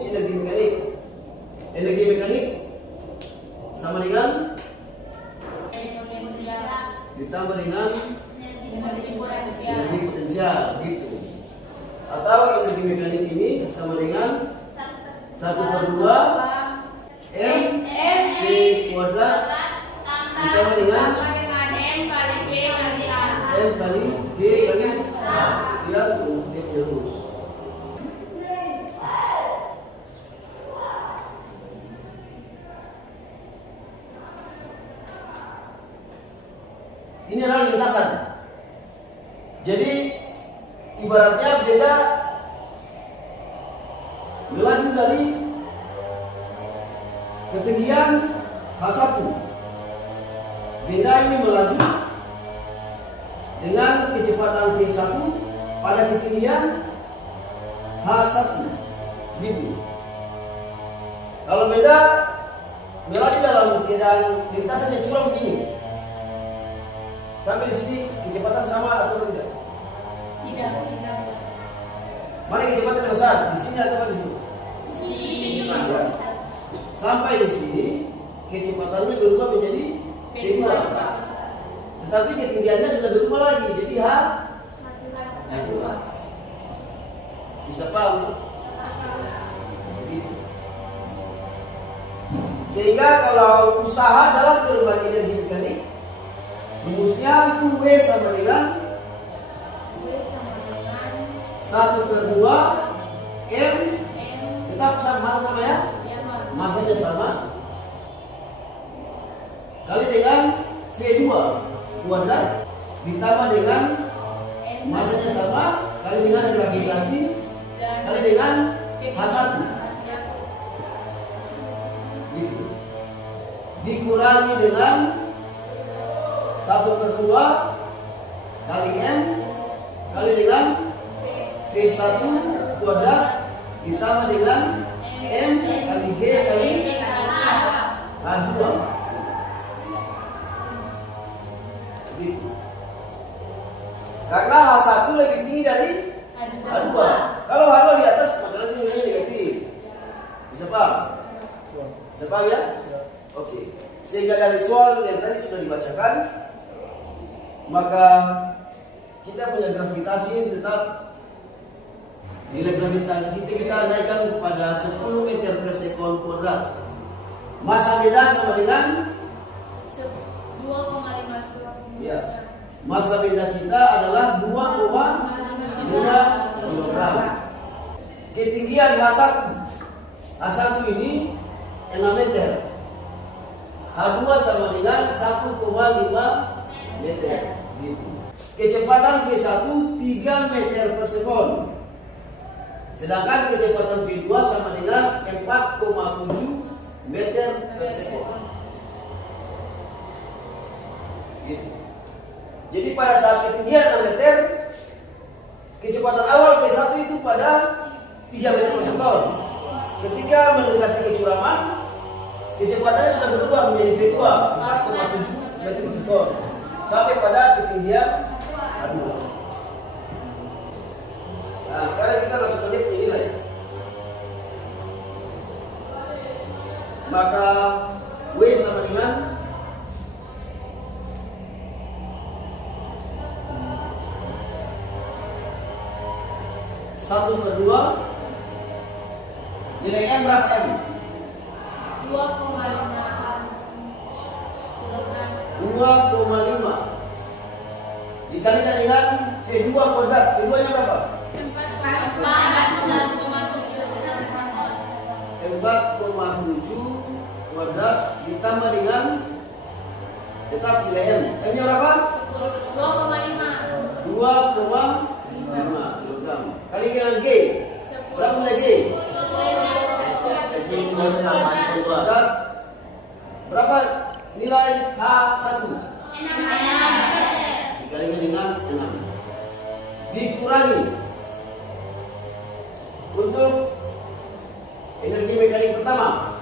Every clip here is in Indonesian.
rumus energi mekanik. Energi mekanik sama dengan ditambah dengan energi potensial gitu. Atau energi mekanik ini sama dengan 1/2 mv kuadrat ditambah dengan m kali g kali a. Dia rumus. Ini adalah lintasan. Jadi ibaratnya beda melaju dari ketinggian H1. Beda ini melaju dengan kecepatan V1 pada ketinggian H1. Gitu. Kalau beda melaju dalam keadaan lintasan yang curam begini. Sampai di sini kecepatan sama atau tidak? Tidak. Mana kecepatan yang besar? Di sini atau di sini? Di sini. Ya. Sampai di sini kecepatannya berubah menjadi V2. Tetapi ketinggiannya sudah berubah lagi jadi H2. Bisa paham? Begitu. Sehingga kalau usaha dalam perubahan energi mekanik, rumusnya itu W sama dengan 1/2 M. Tetap sama ya? Masanya sama. Kali dengan V2 kuadrat ditambah dengan masanya sama kali dengan gravitasi kali dengan H1. Gitu. Dikurangi dengan 1/2 kali M kali dengan V1 kuadrat ditambah dengan M kali G kali H2. Gitu. Karena H1 lebih tinggi dari H2. Kalau H2 di atas maka nanti nilainya negatif. Bisa paham? Bisa paham ya? Oke. Sehingga dari soal yang tadi sudah dibacakan, maka kita punya gravitasi tetap nilai gravitasi kita naikkan kepada 10 meter per sekon kuadrat. Masa beda sama dengan 2,5. ya. Masa beda kita adalah 2,5 kg. Ketinggian H1 ini 6 meter. H2 sama dengan 1,5 meter. Gitu. Kecepatan V1 3 meter per sekon. Sedangkan kecepatan V2 sama dengan 4,7 meter per sekon. Gitu. Jadi pada saat ketinggian 6 meter, kecepatan awal V1 itu pada 3 meter per sekon. Ketika mendekati kecuraman, kecepatannya sudah berubah menjadi V2 4,7 meter per sekon sampai pada ketinggian H2. Nah, sekarang kita langsung lihat nilai. Maka W sama dengan 1/2 nilai M berapa M? 2,5 dikalikan dengan V2 kuadrat. V2 nya berapa? 4,7 kuadrat ditambah dengan tetap nilai M. M nya berapa? 2,5 kg. Kali dengan G. Berapa nilai G? 10 kuadrat. Berapa nilai H1? 6. Dikalikan dengan 6. Dikurangi untuk energi mekanik pertama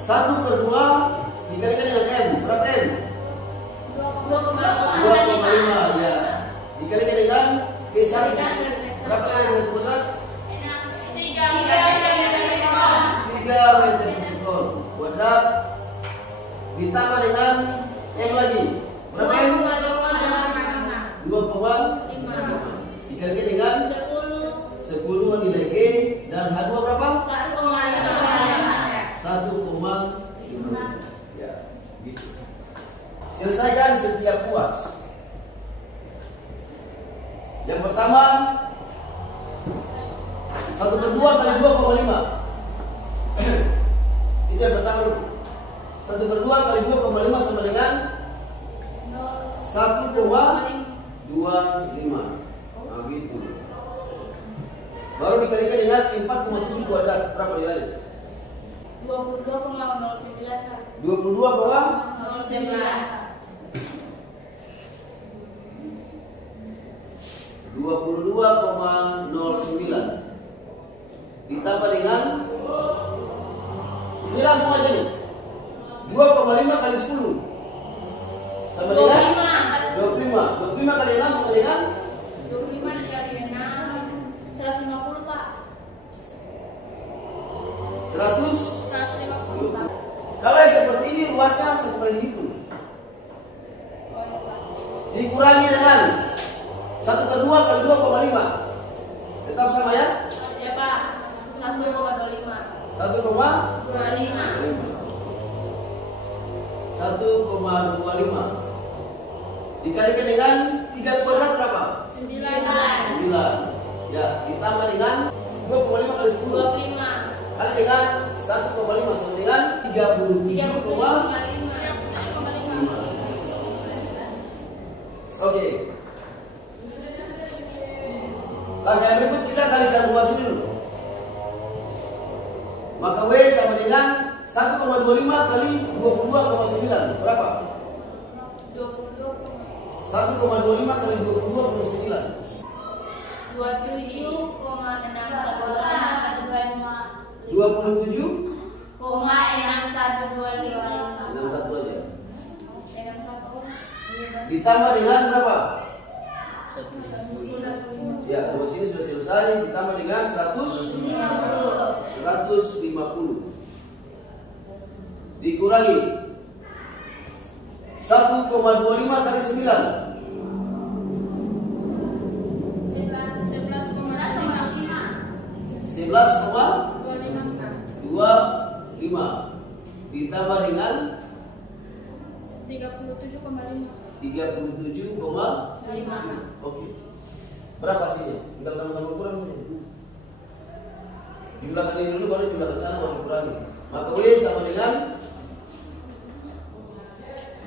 1/2 dikalikan dengan M. Berapa M? 2,5 ya. Dikalikan dengan V1. Berapa kali kuadrat? 3. meter persegi kuadrat ditambah dengan M lagi. Berapa M? 2,5. Dikalikan dengan 10 nilai G dan H2 berapa? 1,5. Ya, gitu. Selesaikan setiap puas. Yang pertama 1/2 kali 2,5. Itu yang pertama dulu. 1/2 kali 2,5 sama dengan 1,25. Nah, gitu. Baru dikalikan dengan 4,7 kuadrat. Berapa nilai? 22,09. 22,09 ditambah dengan ini langsung aja nih 2,5 kali 10 sama dengan 25 kali 6 sama dengan 25 dikali 6 150 Pak. 150 Pak. Kalau yang seperti ini luasnya seperti itu dikurangi dengan 1/2 kali 2,5 tetap sama ya? Ya Pak. 1,25 dikalikan dengan 3 kuadrat berapa? 9. Ya, ditambah dengan 2,5 kali 10 25. kali dengan 1,5 sama dengan 37,5. Oke. Langkah yang berikut kita kalikan luas dulu. Maka W sama dengan 1,25 kali 22,9 berapa? 1,25 kali 22,9 27,6125 61 aja. Ditambah dengan berapa? Ya, luas ini sudah selesai. Ditambah dengan 150 dikurangi 1,25 kali 9 11,25 ditambah dengan 37,5. Oke. Berapa hasilnya? Tinggal tambah-tambah kurang. Jumlahkan ini dulu baru jumlahkan sana baru kurangi. Maka W sama dengan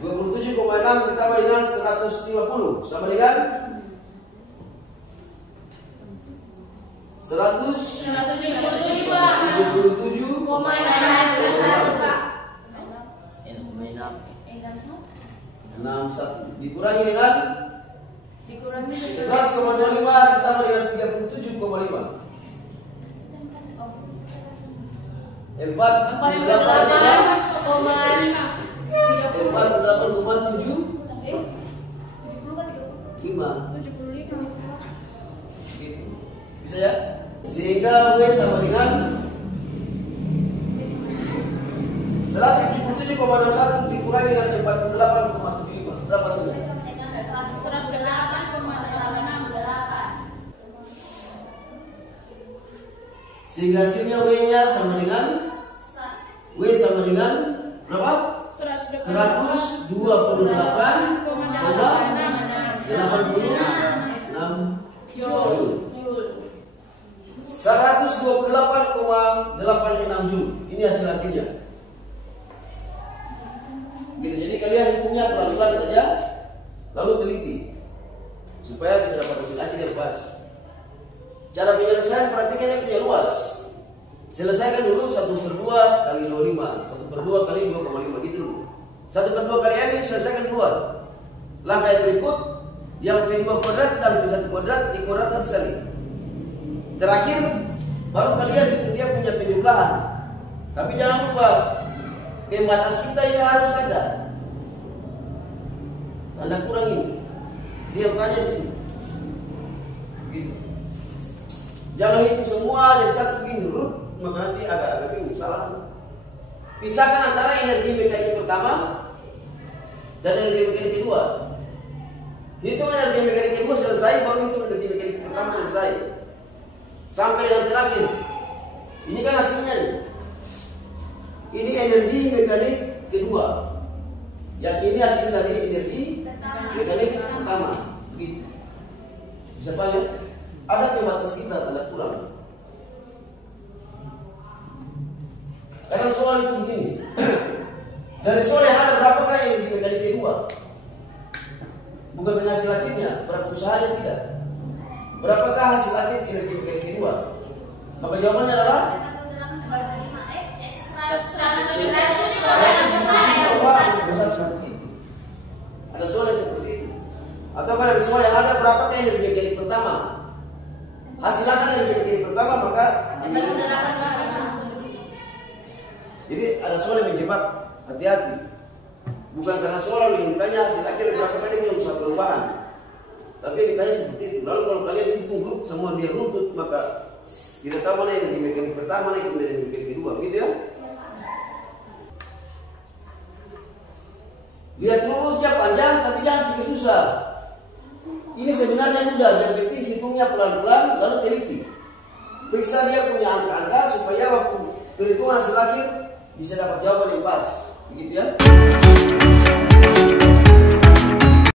27,6 ditambah dengan 150 sama dengan 177,6 dikurangi dengan 11,25 ditambah dengan 37,5 bisa ya? Sehingga W sama dengan 177,61 dikurangi dengan 48,75 berapa sudah? 108,868. Sehingga hasilnya W-nya sama dengan W sama dengan berapa? 128,86 Joule. 128,86 Joule. Ini hasil akhirnya. Gitu. Jadi kalian hitungnya pelan-pelan saja, lalu teliti supaya bisa dapat hasil akhir yang pas. Cara penyelesaian perhatikan yang punya luas. Selesaikan dulu 1/2 kali 25, 1/2 kali 2,5 gitu dulu. 1/2 kali M selesaikan keluar. Langkah yang berikut, yang V2 kuadrat dan V1 kuadrat dikuadratkan sekali. Terakhir, baru kalian hitung dia punya penjumlahan. Tapi jangan lupa, pembatas kita ini harus ada. Tanda kurang ini. Dia tanya sini. Gitu. Jangan hitung semua jadi satu begini dulu, maka nanti agak-agak bingung salah. Pisahkan antara energi mekanik pertama dan energi mekanik kedua. Hitung energi mekanik kedua selesai, baru hitung energi mekanik pertama selesai. Sampai dengan terakhir. Ini kan hasilnya nih. Ini energi mekanik kedua. Yang ini hasil dari energi mekanik pertama. Begitu. Bisa paham? Ada pembatas kita tidak kurang. Karena soal itu begini. Dari soal yang ada berapakah energi mekanik kedua? Bukan dengan hasil akhirnya, berapa usahanya tidak. Berapakah hasil akhir energi mekanik kedua? Maka jawabannya adalah ada soal yang seperti itu. Atau kalau ada soal yang ada berapakah energi mekanik pertama? Hasil akhir energi mekanik pertama maka jadi ada soal yang menjebak, hati-hati. Bukan karena soal yang ditanya hasil akhir berapa kali belum usah perubahan. Tapi yang ditanya seperti itu. Lalu kalau kalian hitung grup semua dia runtut, maka kita tahu mana yang di mekanik pertama, mana yang di mekanik kedua, gitu ya. Lihat rumusnya panjang, tapi jangan bikin susah. Ini sebenarnya mudah, yang penting hitungnya pelan-pelan, lalu teliti. Periksa dia punya angka-angka supaya waktu perhitungan hasil akhir bisa dapat jawaban yang pas, begitu ya.